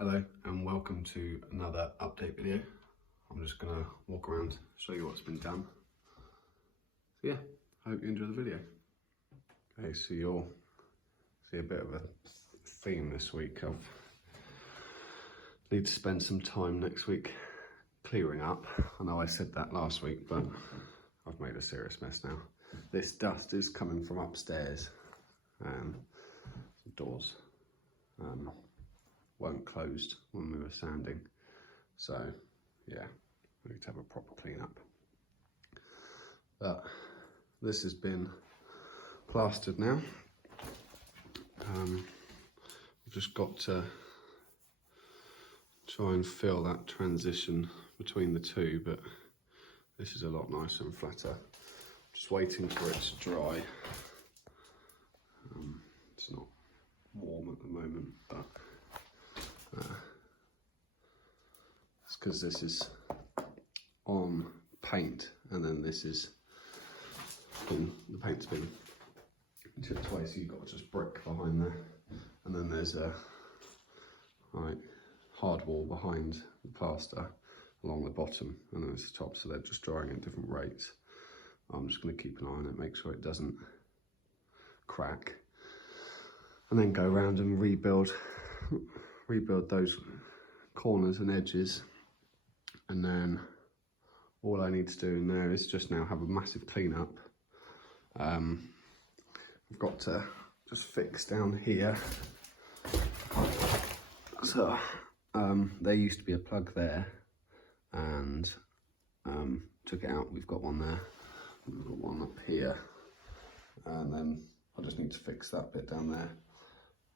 Hello and welcome to another update video. I'm just gonna walk around, show you what's been done. So yeah, I hope you enjoy the video. Okay, so you'll see a bit of a theme this week. I need to spend some time next week clearing up. I know I said that last week, but I've made a serious mess now. This dust is coming from upstairs. The doors weren't closed when we were sanding, so yeah, we need to have a proper clean up. But this has been plastered now. I've just got to try and fill that transition between the two, but this is a lot nicer and flatter. Just waiting for it to dry. It's not warm at the moment, but it's because this is on paint, and then this is the paint's been chipped away, so you've got just brick behind there, and then there's a hard wall behind the plaster along the bottom, and then it's the top, so they're just drying at different rates. I'm just going to keep an eye on it, make sure it doesn't crack, and then go around and rebuild those corners and edges. And then all I need to do in there is just now have a massive clean up. I've got to just fix down here. So there used to be a plug there, and took it out. We've got one there, we've got one up here, and then I just need to fix that bit down there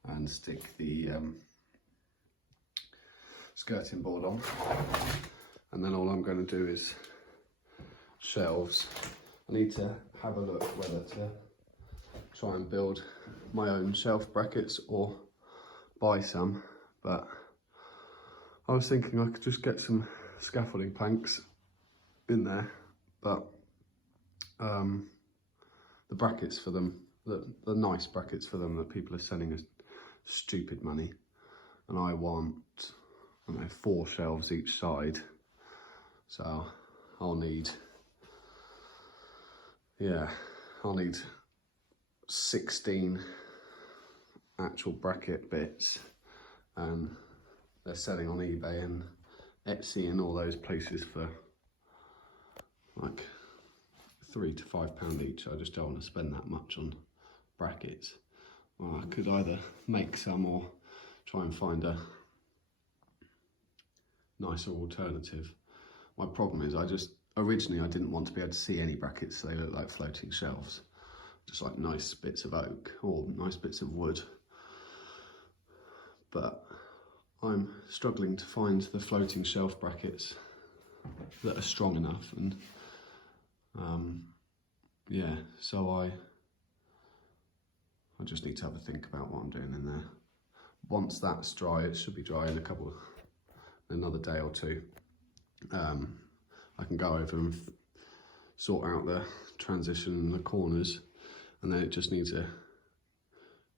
and stick the skirting board on, and then all I'm going to do is shelves. I need to have a look whether to try and build my own shelf brackets or buy some, but I was thinking I could just get some scaffolding planks in there, but the brackets for them, the nice brackets for them that people are selling, is stupid money, and I want, I don't know, 4 shelves each side, so I'll need 16 actual bracket bits, and they're selling on eBay and Etsy and all those places for like £3 to £5 each. I just don't want to spend that much on brackets. Well, I could either make some or try and find a nicer alternative. My problem is originally I didn't want to be able to see any brackets, so they look like floating shelves, just like nice bits of oak or nice bits of wood. But I'm struggling to find the floating shelf brackets that are strong enough, and yeah, so I just need to have a think about what I'm doing in there. Once that's dry, it should be dry in another day or two. I can go over and sort out the transition and the corners, and then it just needs a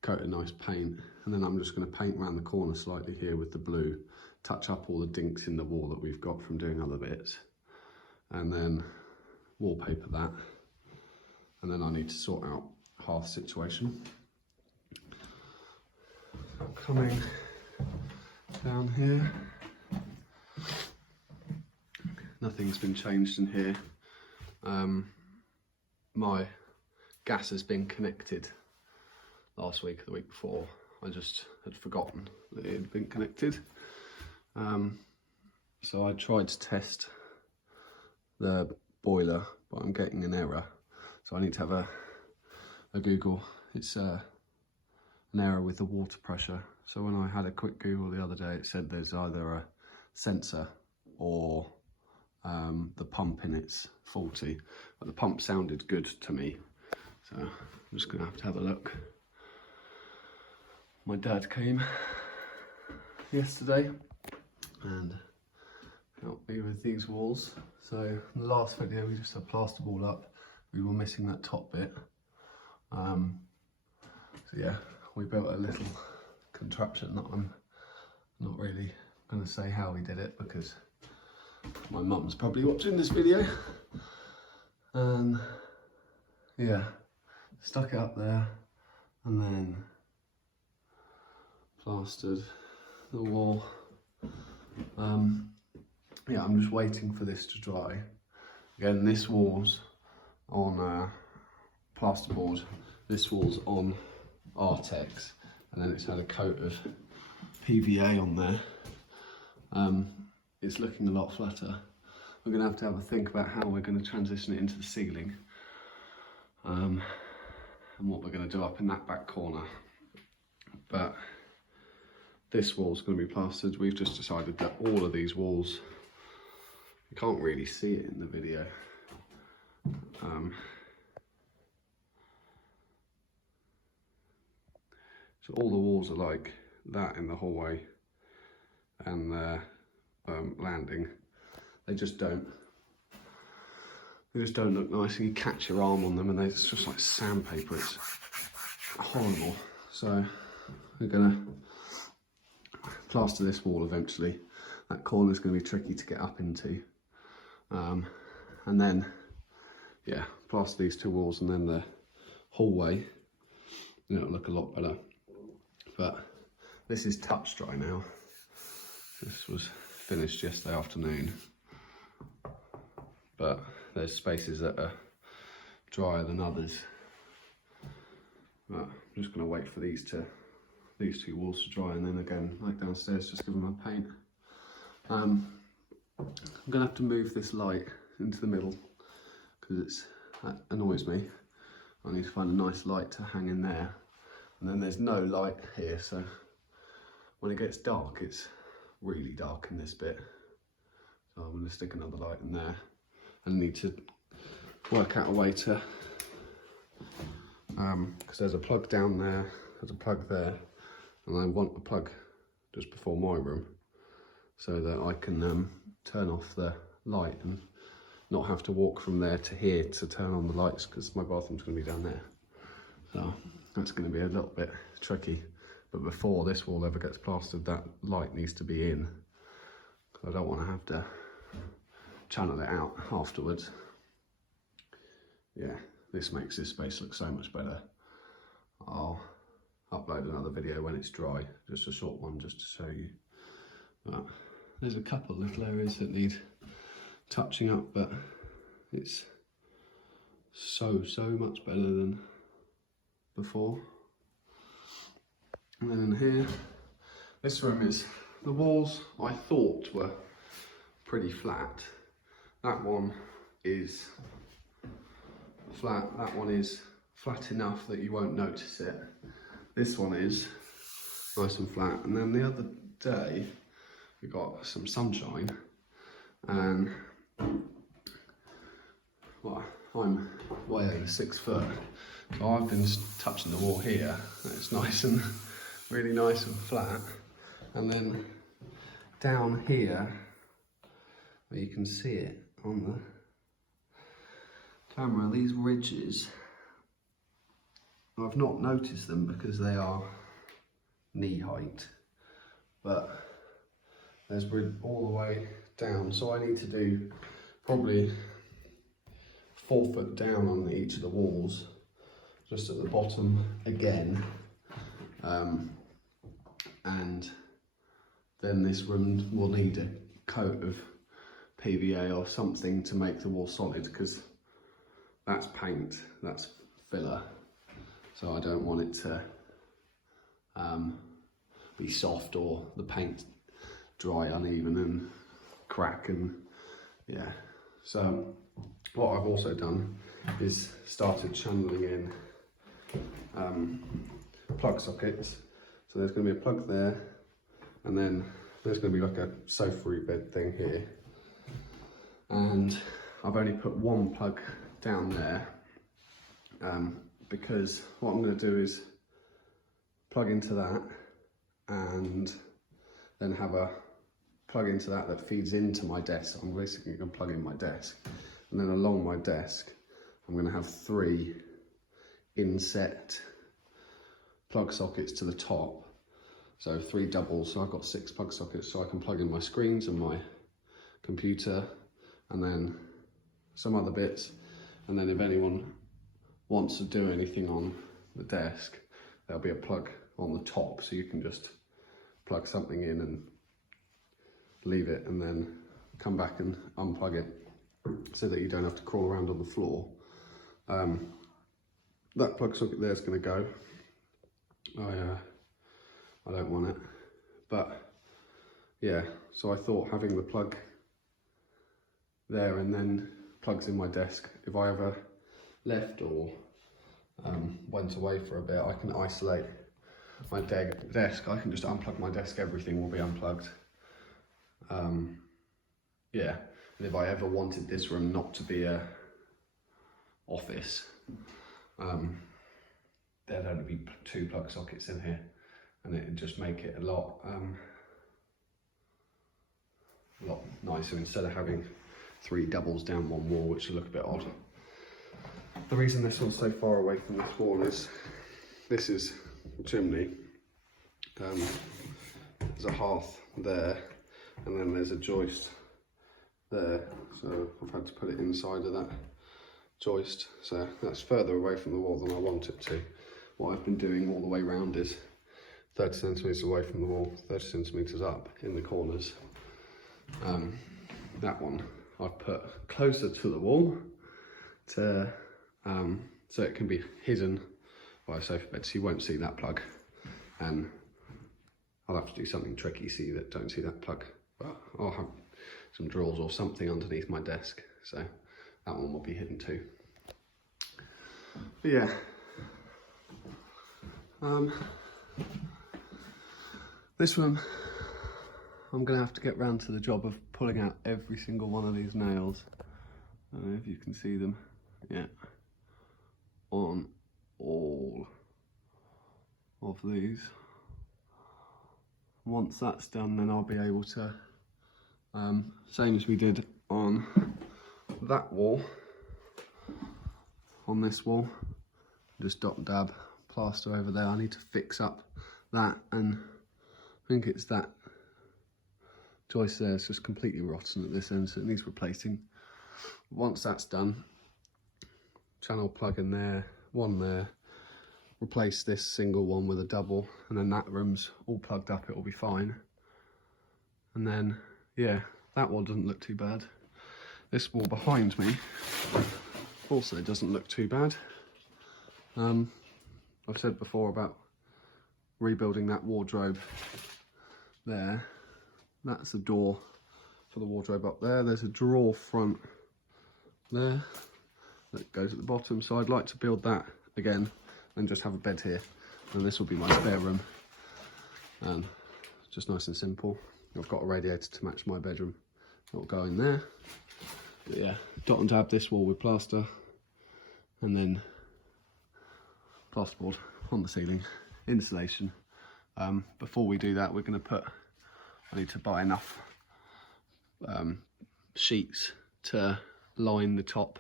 coat of nice paint, and then I'm just going to paint around the corner slightly here with the blue, touch up all the dinks in the wall that we've got from doing other bits, and then wallpaper that, and then I need to sort out hearth situation. Coming down here, nothing's been changed in here. My gas has been connected last week or the week before. I just had forgotten that it had been connected. So I tried to test the boiler, but I'm getting an error. So I need to have a Google. It's an error with the water pressure. So when I had a quick Google the other day, it said there's either a sensor or the pump in it's faulty. But the pump sounded good to me, so I'm just gonna have to have a look. My dad came yesterday and helped me with these walls. So in the last video we just had plasterboard up. We were missing that top bit. So yeah, we built a little contraption that I'm Not really going to say how we did it because my mum's probably watching this video. And yeah, stuck it up there and then plastered the wall. Yeah, I'm just waiting for this to dry. Again, this wall's on plasterboard, this wall's on Artex, and then it's had a coat of PVA on there. It's looking a lot flatter. We're going to have a think about how we're going to transition it into the ceiling, and what we're going to do up in that back corner. But this wall's going to be plastered. We've just decided that all of these walls, you can't really see it in the video. So all the walls are like that in the hallway and the landing. They just don't look nice, and you catch your arm on them and it's just like sandpaper. It's horrible. So we're gonna plaster this wall eventually. That corner is going to be tricky to get up into, and then yeah, plaster these two walls, and then the hallway, you know, it'll look a lot better. But this is touch dry now. This was finished yesterday afternoon, but there's spaces that are drier than others. But I'm just going to wait for these two walls to dry, and then again, like downstairs, just give them a paint. I'm going to have to move this light into the middle because that annoys me. I need to find a nice light to hang in there, and then there's no light here, so when it gets dark, it's really dark in this bit. So I'm going to stick another light in there, and need to work out a way to, because there's a plug down there, there's a plug there, and I want a plug just before my room so that I can turn off the light and not have to walk from there to here to turn on the lights, because my bathroom's going to be down there. So that's going to be a little bit tricky. But before this wall ever gets plastered, that light needs to be in. I don't want to have to channel it out afterwards. Yeah, this makes this space look so much better. I'll upload another video when it's dry, just a short one just to show you. But there's a couple little areas that need touching up, but it's so much better than before. And then in here, this room is, the walls I thought were pretty flat. That one is flat, that one is flat enough that you won't notice it. This one is nice and flat. And then the other day, we got some sunshine, and well, I'm way over 6 foot, so I've been touching the wall here. It's nice and really nice and flat, and then down here, where you can see it on the camera, these ridges, I've not noticed them because they are knee height, but there's all the way down, so I need to do probably 4 foot down on each of the walls, just at the bottom again, and then this room will need a coat of PVA or something to make the wall solid, because that's paint, that's filler, so I don't want it to be soft or the paint dry uneven and crack, and yeah. So what I've also done is started channeling in plug sockets. So there's going to be a plug there, and then there's going to be like a sofa bed thing here, and I've only put one plug down there because what I'm going to do is plug into that, and then have a plug into that feeds into my desk. I'm basically going to plug in my desk, and then along my desk I'm going to have 3 inset plug sockets to the top, So 3 doubles, so I've got 6 plug sockets, so I can plug in my screens and my computer, and then some other bits. And then if anyone wants to do anything on the desk, there'll be a plug on the top, so you can just plug something in and leave it, and then come back and unplug it, so that you don't have to crawl around on the floor. That plug socket there is going to go. I don't want it, but yeah, so I thought having the plug there and then plugs in my desk, if I ever left or went away for a bit, I can isolate my desk. I can just unplug my desk, everything will be unplugged. Yeah, and if I ever wanted this room not to be a office, there'd only be 2 plug sockets in here, and it'd just make it a lot nicer, instead of having 3 doubles down one wall, which would look a bit odd. The reason this one's so far away from this wall is this is the chimney. There's a hearth there, and then there's a joist there, so I've had to put it inside of that joist, so that's further away from the wall than I want it to. What I've been doing all the way around is 30 centimetres away from the wall, 30 centimetres up in the corners. That one I've put closer to the wall to so it can be hidden by a sofa bed, so you won't see that plug, and I'll have to do something tricky so you don't see that plug, but I'll have some drawers or something underneath my desk, so that one will be hidden too. But yeah, this room, I'm going to have to get round to the job of pulling out every single one of these nails. I don't know if you can see them. Yeah. On all of these. Once that's done, then I'll be able to, same as we did on that wall, on this wall, just dot and dab plaster over there. I need to fix up that, and I think it's that joist there, it's just completely rotten at this end, so it needs replacing. Once that's done, channel plug in there, one there, replace this single one with a double, and then that room's all plugged up, it will be fine. And then, yeah, that wall doesn't look too bad. This wall behind me also doesn't look too bad. I've said before about rebuilding that wardrobe there. That's the door for the wardrobe up there. There's a drawer front there that goes at the bottom, so I'd like to build that again and just have a bed here, and this will be my spare room, and just nice and simple. I've got a radiator to match my bedroom, that will go in there. But yeah, dot and dab this wall with plaster, and then plasterboard on the ceiling, insulation. Before we do that, we're going to I need to buy enough sheets to line the top,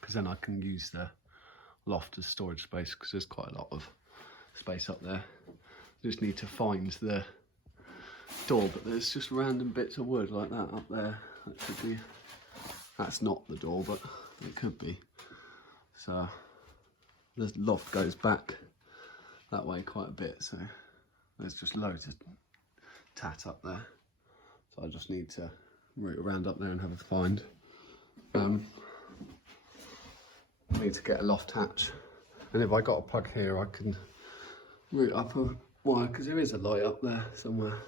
because then I can use the loft as storage space, because there's quite a lot of space up there. Just need to find the door, but there's just random bits of wood like that up there. That could be, that's not the door, but it could be. So the loft goes back that way quite a bit, so there's just loads of tat up there. So I just need to root around up there and have a find. I need to get a loft hatch, and if I got a plug here, I can route up a wire, because there is a light up there somewhere.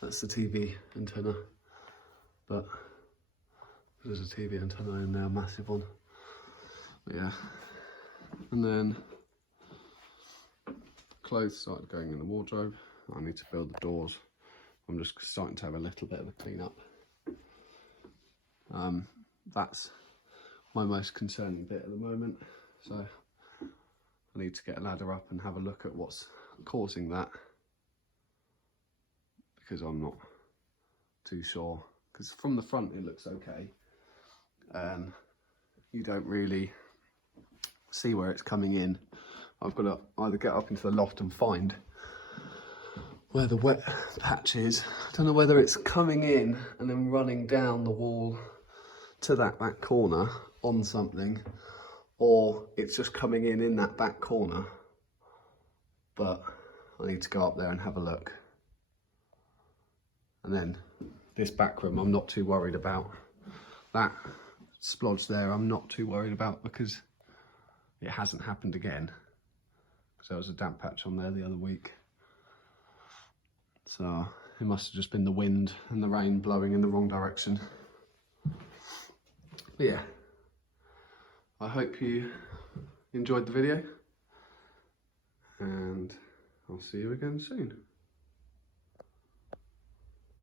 That's the TV antenna, but there's a TV antenna in there, a massive one. But yeah, and then clothes started going in the wardrobe. I need to build the doors. I'm just starting to have a little bit of a clean up. That's my most concerning bit at the moment, so I need to get a ladder up and have a look at what's causing that, because I'm not too sure. Because from the front it looks okay, and you don't really see where it's coming in. I've got to either get up into the loft and find where the wet patch is. I don't know whether it's coming in and then running down the wall to that back corner on something, or it's just coming in that back corner. But I need to go up there and have a look. And then this back room, I'm not too worried about. That splodge there, I'm not too worried about because it hasn't happened again. Because there was a damp patch on there the other week. So it must have just been the wind and the rain blowing in the wrong direction. But yeah, I hope you enjoyed the video, and I'll see you again soon.